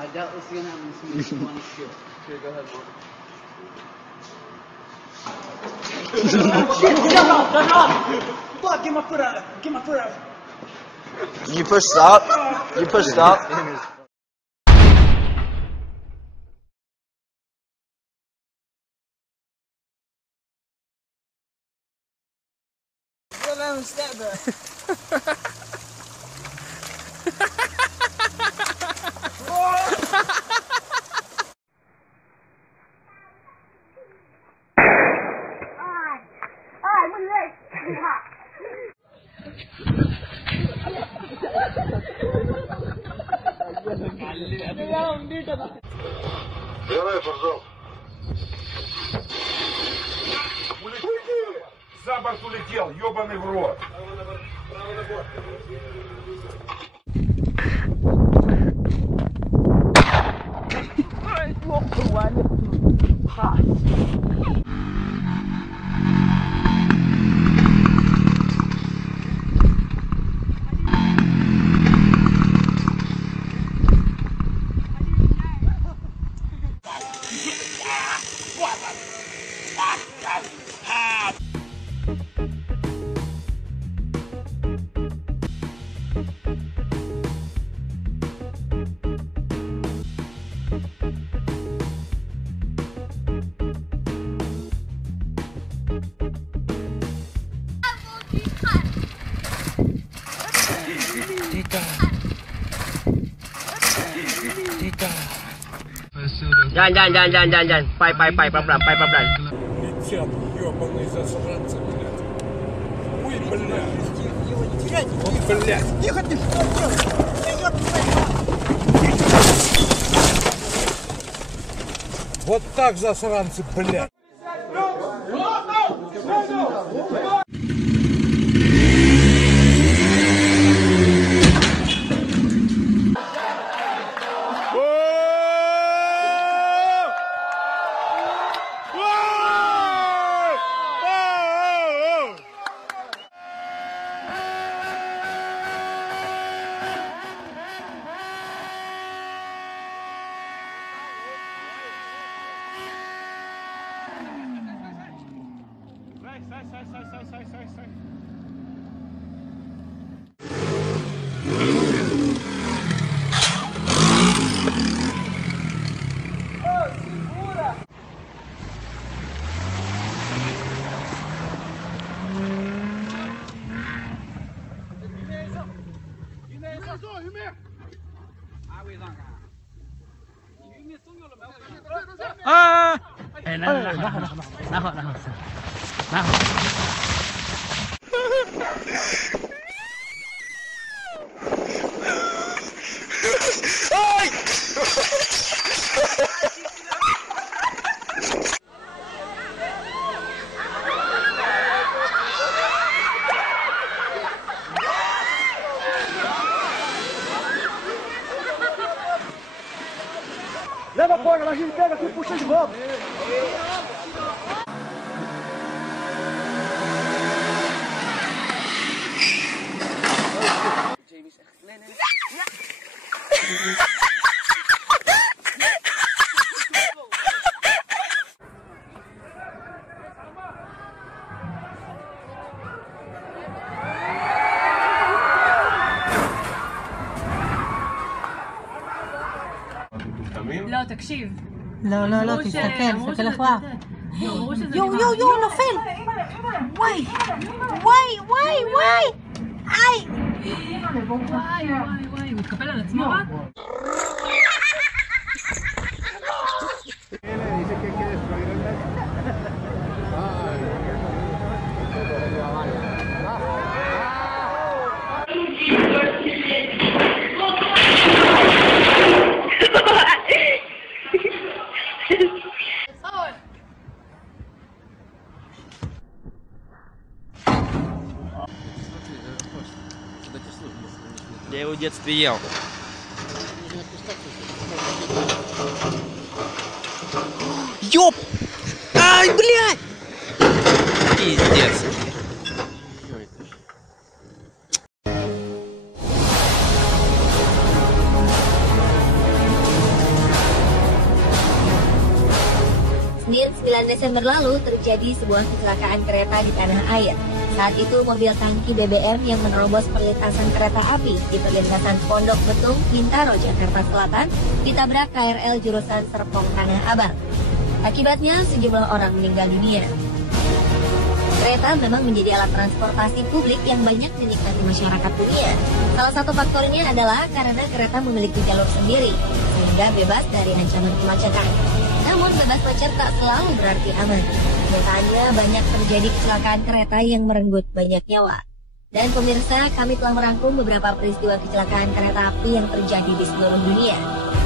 I doubt this is gonna happen as soon as you want to shoot. Here, go ahead, Mom. Shit, get up! Fuck, get my foot out! Get my foot out! You push stop? You push stop? Let him step back. Давай, пожалуйста. За борт улетел, ебаный в рот. Jangan. Pai, pelan-pelan. Летят, ебаные засранцы, блядь. Ой, блядь. Вот, блядь. Тихо ты, что делаешь? Вот так, засранцы, блядь. Стой. Leva a corda, a gente pega aqui e puxa de volta. לא, תקשיב. לא, תסתכל אחורה. יו, נופל! וואי! איי! וואי, הוא התקפל על עצמו רק? Я его в детстве ел. Ёп! Ай, блядь! Пиздец. 9 Desember lalu terjadi sebuah kecelakaan kereta di tanah air. Saat itu mobil tangki BBM yang menerobos perlintasan kereta api di perlintasan Pondok Betung, Bintaro, Jakarta Selatan ditabrak KRL jurusan Serpong Tanah Abang. Akibatnya sejumlah orang meninggal dunia. Kereta memang menjadi alat transportasi publik yang banyak dinikmati masyarakat dunia. Salah satu faktornya adalah karena kereta memiliki jalur sendiri, sehingga bebas dari ancaman kemacetan. Namun bebas macet tak selalu berarti aman. Kenyataannya banyak terjadi kecelakaan kereta yang merenggut banyak nyawa. Dan pemirsa, kami telah merangkum beberapa peristiwa kecelakaan kereta api yang terjadi di seluruh dunia.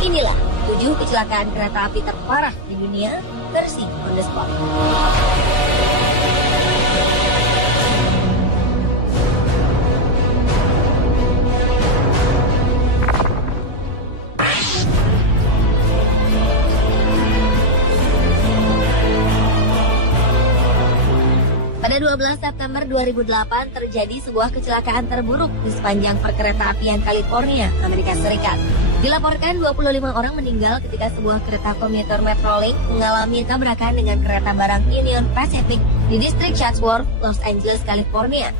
Inilah 7 kecelakaan kereta api terparah di dunia versi On The Spot. Pada 12 September 2008 terjadi sebuah kecelakaan terburuk di sepanjang perkeretaapian California, Amerika Serikat. Dilaporkan 25 orang meninggal ketika sebuah kereta komuter Metrolink mengalami tabrakan dengan kereta barang Union Pacific di distrik Chatsworth, Los Angeles, California.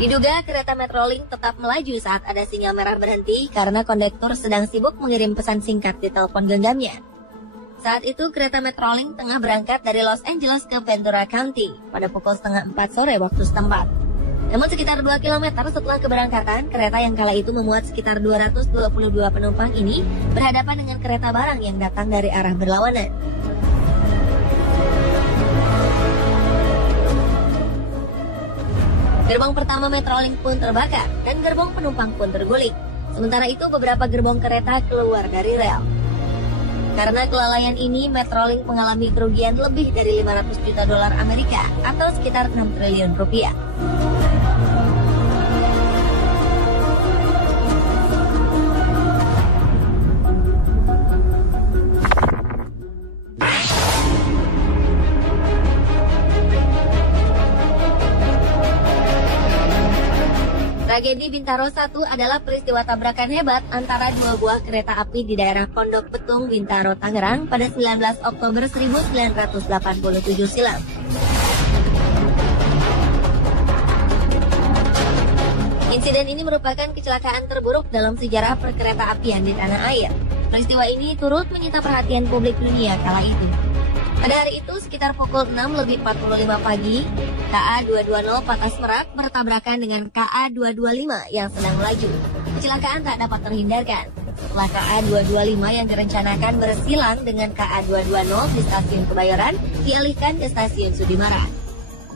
Diduga kereta Metrolink tetap melaju saat ada sinyal merah berhenti karena kondektur sedang sibuk mengirim pesan singkat di telepon genggamnya. Saat itu kereta Metrolink tengah berangkat dari Los Angeles ke Ventura County pada pukul 3:30 sore waktu setempat. Namun sekitar 2 km setelah keberangkatan, kereta yang kala itu memuat sekitar 222 penumpang ini berhadapan dengan kereta barang yang datang dari arah berlawanan. Gerbong pertama Metrolink pun terbakar dan gerbong penumpang pun terguling. Sementara itu beberapa gerbong kereta keluar dari rel. Karena kelalaian ini, Metrolink mengalami kerugian lebih dari 500 juta dolar Amerika atau sekitar 6 triliun rupiah. Tragedi Bintaro 1 adalah peristiwa tabrakan hebat antara 2 buah kereta api di daerah Pondok Betung, Bintaro, Tangerang pada 19 Oktober 1987 silam. Insiden ini merupakan kecelakaan terburuk dalam sejarah perkereta-apian di tanah air. Peristiwa ini turut menyita perhatian publik dunia kala itu. Pada hari itu sekitar pukul 6:45 pagi, KA220 Patas Merak bertabrakan dengan KA225 yang sedang melaju. Kecelakaan tak dapat terhindarkan. Setelah KA225 yang direncanakan bersilang dengan KA220 di stasiun Kebayoran, dialihkan ke stasiun Sudimara.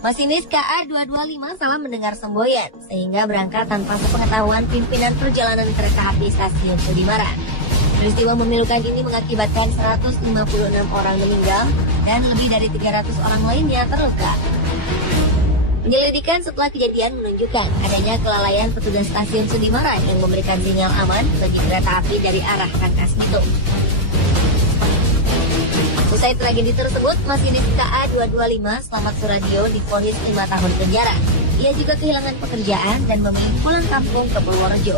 Masinis KA225 salah mendengar semboyan, sehingga berangkat tanpa sepengetahuan pimpinan perjalanan kereta api stasiun Sudimara. Peristiwa memilukan ini mengakibatkan 156 orang meninggal dan lebih dari 300 orang lainnya terluka. Penyelidikan setelah kejadian menunjukkan adanya kelalaian petugas stasiun Sudimara yang memberikan sinyal aman bagi kereta api dari arah Rangkas Bitung. Usai tragedi tersebut, masinis KA225 Slamet Suradio divonis 5 tahun penjara. Ia juga kehilangan pekerjaan dan memilih pulang kampung ke Purworejo.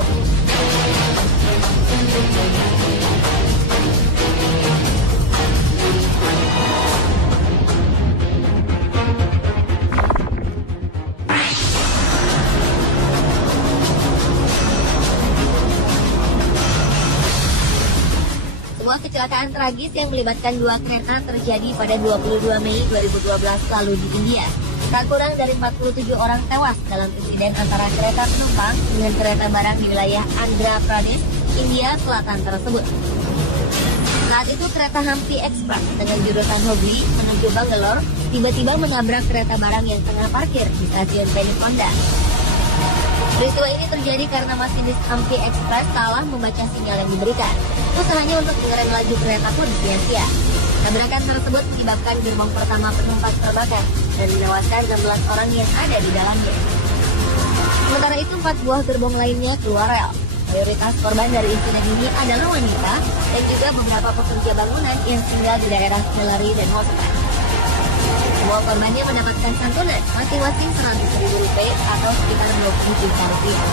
Sebuah kecelakaan tragis yang melibatkan 2 kereta terjadi pada 22 Mei 2012 lalu di India. Tak kurang dari 47 orang tewas dalam insiden antara kereta penumpang dengan kereta barang di wilayah Andhra Pradesh, India Selatan tersebut. Saat itu kereta Hampi Express dengan jurusan Hubli menuju Bangalore tiba-tiba menabrak kereta barang yang tengah parkir di stasiun Penikonda. Peristiwa ini terjadi karena masinis Hampi Express salah membaca sinyal yang diberikan. Usahanya untuk mengerem laju kereta pun sia-sia. Tabrakan tersebut menyebabkan gerbong pertama penumpang terbakar dan menewaskan 16 orang yang ada di dalamnya. Sementara itu 4 buah gerbong lainnya keluar rel. Mayoritas korban dari insiden ini adalah wanita dan juga beberapa pekerja bangunan yang tinggal di daerah Nellary dan Houston. Semua korbannya mendapatkan santunan masing-masing 100.000 rupiah atau sekitar 20 juta rupiah.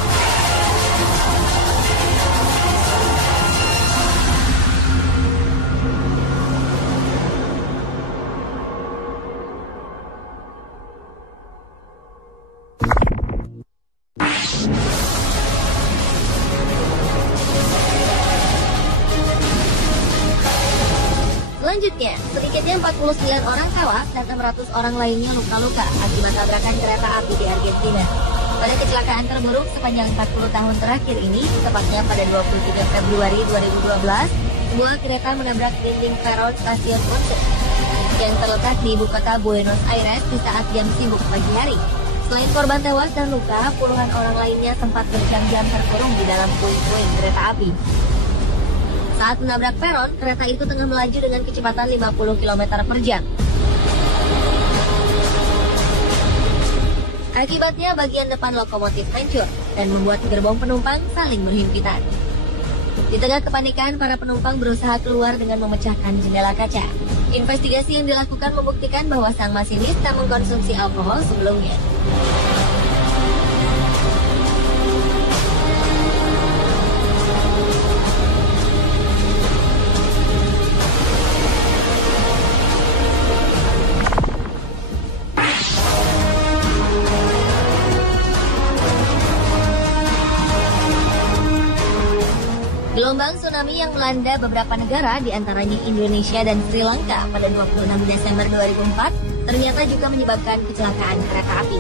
Selanjutnya, sedikitnya 49 orang tewas dan 600 orang lainnya luka-luka akibat tabrakan kereta api di Argentina. Pada kecelakaan terburuk sepanjang 40 tahun terakhir ini, tepatnya pada 23 Februari 2012, sebuah kereta menabrak dinding peron stasiun Once yang terletak di ibu kota Buenos Aires di saat jam sibuk pagi hari. Selain korban tewas dan luka, puluhan orang lainnya sempat berjam-jam terkurung di dalam puing-puing kereta api. Saat menabrak peron, kereta itu tengah melaju dengan kecepatan 50 km per jam. Akibatnya bagian depan lokomotif hancur dan membuat gerbong penumpang saling berhimpitan. Di tengah kepanikan, para penumpang berusaha keluar dengan memecahkan jendela kaca. Investigasi yang dilakukan membuktikan bahwa sang masinis tak mengkonsumsi alkohol sebelumnya. Gelombang tsunami yang melanda beberapa negara, diantaranya Indonesia dan Sri Lanka pada 26 Desember 2004, ternyata juga menyebabkan kecelakaan kereta api.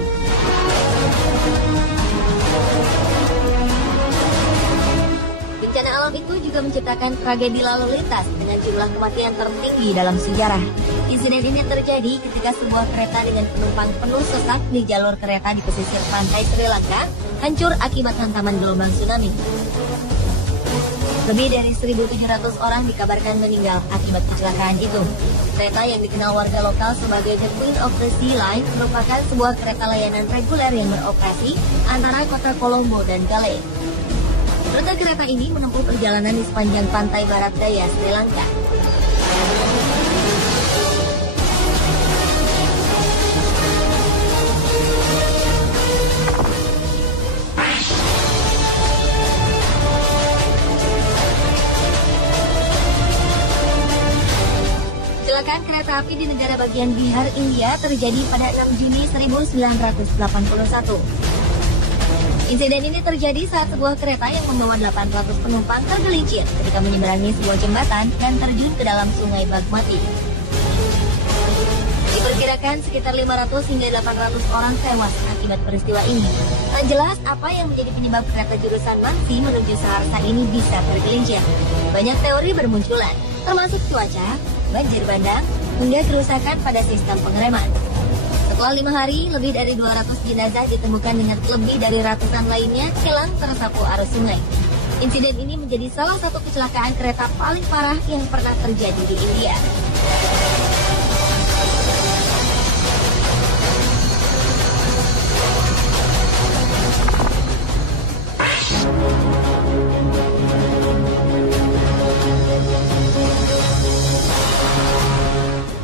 Bencana alam itu juga menciptakan tragedi lalu lintas dengan jumlah kematian tertinggi dalam sejarah. Insiden ini terjadi ketika sebuah kereta dengan penumpang penuh sesak di jalur kereta di pesisir pantai Sri Lanka hancur akibat hantaman gelombang tsunami. Lebih dari 1.700 orang dikabarkan meninggal akibat kecelakaan itu. Kereta yang dikenal warga lokal sebagai The Queen of the Sea Line merupakan sebuah kereta layanan reguler yang beroperasi antara kota Colombo dan Galle. Rute kereta ini menempuh perjalanan di sepanjang pantai barat daya Sri Lanka. Kecelakaan kereta api di negara bagian Bihar, India terjadi pada 6 Juni 1981. Insiden ini terjadi saat sebuah kereta yang membawa 800 penumpang tergelincir ketika menyeberangi sebuah jembatan dan terjun ke dalam sungai Bagmati. Diperkirakan sekitar 500 hingga 800 orang tewas akibat peristiwa ini. Tak jelas apa yang menjadi penyebab kereta jurusan Mansi menuju Saharsa ini bisa tergelincir. Banyak teori bermunculan, termasuk cuaca, banjir bandang, hingga kerusakan pada sistem pengereman. Setelah 5 hari, lebih dari 200 jenazah ditemukan dengan lebih dari ratusan lainnya hilang tersapu arus sungai. Insiden ini menjadi salah satu kecelakaan kereta paling parah yang pernah terjadi di India.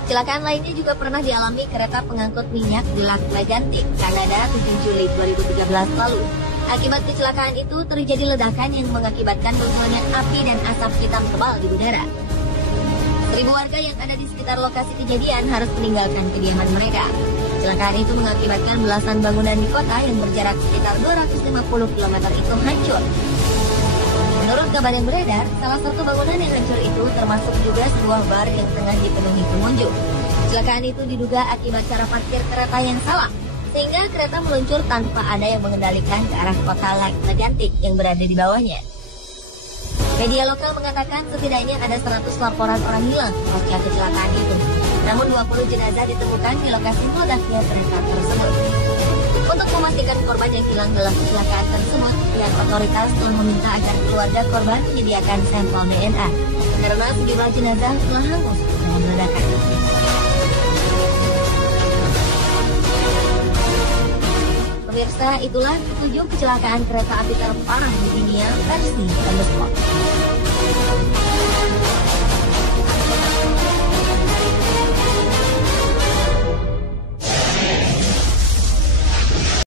Kecelakaan lainnya juga pernah dialami kereta pengangkut minyak di Lac Mégantic, Kanada 7 Juli 2013 lalu. Akibat kecelakaan itu terjadi ledakan yang mengakibatkan munculnya api dan asap hitam tebal di udara. 1.000 warga yang ada di sekitar lokasi kejadian harus meninggalkan kediaman mereka. Kecelakaan itu mengakibatkan belasan bangunan di kota yang berjarak sekitar 250 km itu hancur. Menurut kabar yang beredar, salah satu bangunan yang hancur itu termasuk juga sebuah bar yang tengah dipenuhi pengunjung. Kecelakaan itu diduga akibat cara parkir kereta yang salah, sehingga kereta meluncur tanpa ada yang mengendalikan ke arah kota Lac Mégantic yang berada di bawahnya. Media lokal mengatakan setidaknya ada 100 laporan orang hilang pasca kecelakaan itu. Namun 20 jenazah ditemukan di lokasi meledaknya kereta tersebut. Untuk memastikan korban yang hilang dalam kecelakaan tersebut, pihak otoritas telah meminta agar keluarga korban menyediakan sampel DNA karena sejumlah jenazah telah hangus dalam ledakan. Pemirsa, itulah 7 kecelakaan kereta api terparah di dunia versi Thunderspot.